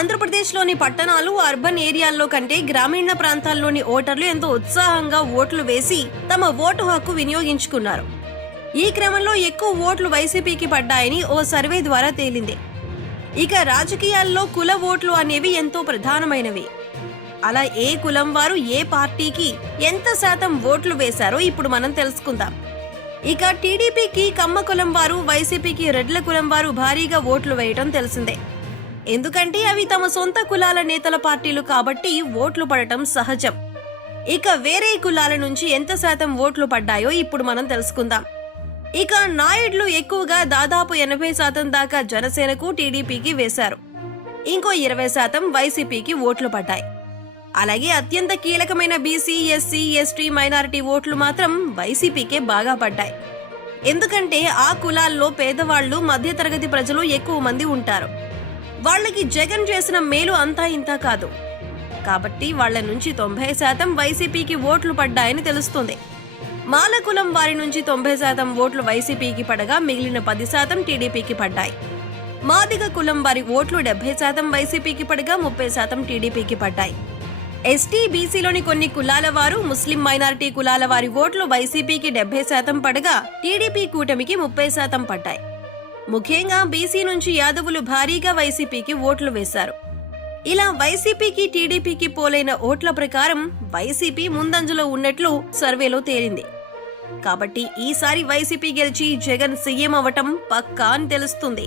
ఆంధ్రప్రదేశ్లోని పట్టణాలు అర్బన్ ఏరియాల్లో కంటే గ్రామీణ ప్రాంతాల్లోని ఓటర్లు ఎంతో ఉత్సాహంగా ఓట్లు వేసి తమ ఓటు హక్కు వినియోగించుకున్నారు. ఈ క్రమంలో ఎక్కువ ఓట్లు వైసీపీకి పడ్డాయని ఓ సర్వే ద్వారా తేలింది. ఇక రాజకీయాల్లో కుల ఓట్లు అనేవి ఎంతో ప్రధానమైనవి. అలా ఏ కులం వారు ఏ పార్టీకి ఎంత శాతం ఓట్లు వేశారో ఇప్పుడు మనం తెలుసుకుందాం. ఇక టీడీపీకి కమ్మ కులం వారు వైసీపీకి రెడ్ల కులం వారు భారీగా ఓట్లు వేయటం తెలిసిందే. ఎందుకంటే అవి తమ సొంత కులాల నేతల పార్టీలు కాబట్టి ఓట్లు పడటం సహజం. ఇక వేరే కులాల నుంచి ఎంత శాతం ఓట్లు పడ్డాయో ఇప్పుడు మనం తెలుసుకుందాం. ఇక నాయుడులు ఎక్కువగా దాదాపు ఎనభై శాతం దాకా జనసేనకు టీడీపీకి వేశారు. ఇంకో ఇరవై శాతం వైసీపీకి ఓట్లు పడ్డాయి. అలాగే అత్యంత కీలకమైన బీసీ ఎస్సీ ఎస్టీ మైనారిటీ ఓట్లు మాత్రం వైసీపీకే బాగా పడ్డాయి. ఎందుకంటే ఆ కులాల్లో పేదవాళ్ళు మధ్యతరగతి ప్రజలు ఎక్కువ మంది ఉంటారు. వాళ్ళకి జగన్ చేసిన మేలు అంతా ఇంతా కాదు. కాబట్టి వాళ్ళ నుంచి తొంభై శాతం వైసీపీకి ఓట్లు పడ్డాయని తెలుస్తుంది. మాల కులం వారి నుంచి తొంభై శాతం ఓట్లు వైసీపీకి పడగా మిగిలిన పది శాతం టీడీపీకి పడ్డాయి. మాదిగ కులం వారి ఓట్లు డెబ్బై శాతం వైసీపీకి పడగా ముప్పై శాతం టీడీపీకి పడ్డాయి. ఎస్టీ బీసీలోని కొన్ని కులాల వారు ముస్లిం మైనారిటీ కులాల వారి ఓట్లు వైసీపీకి డెబ్బై శాతం పడగా టీడీపీ కూటమికి ముప్పై శాతం పడ్డాయి. ముఖ్యంగా బీసీ నుంచి యాదవులు భారీగా వైసీపీకి ఓట్లు వేశారు. ఇలా వైసీపీకి టీడీపీకి పోలైన ఓట్ల ప్రకారం వైసీపీ ముందంజలో ఉన్నట్లు సర్వేలో తేలింది. కాబట్టి ఈసారి వైసీపీ గెలిచి జగన్ సీఎం అవటం పక్కా అని తెలుస్తుంది.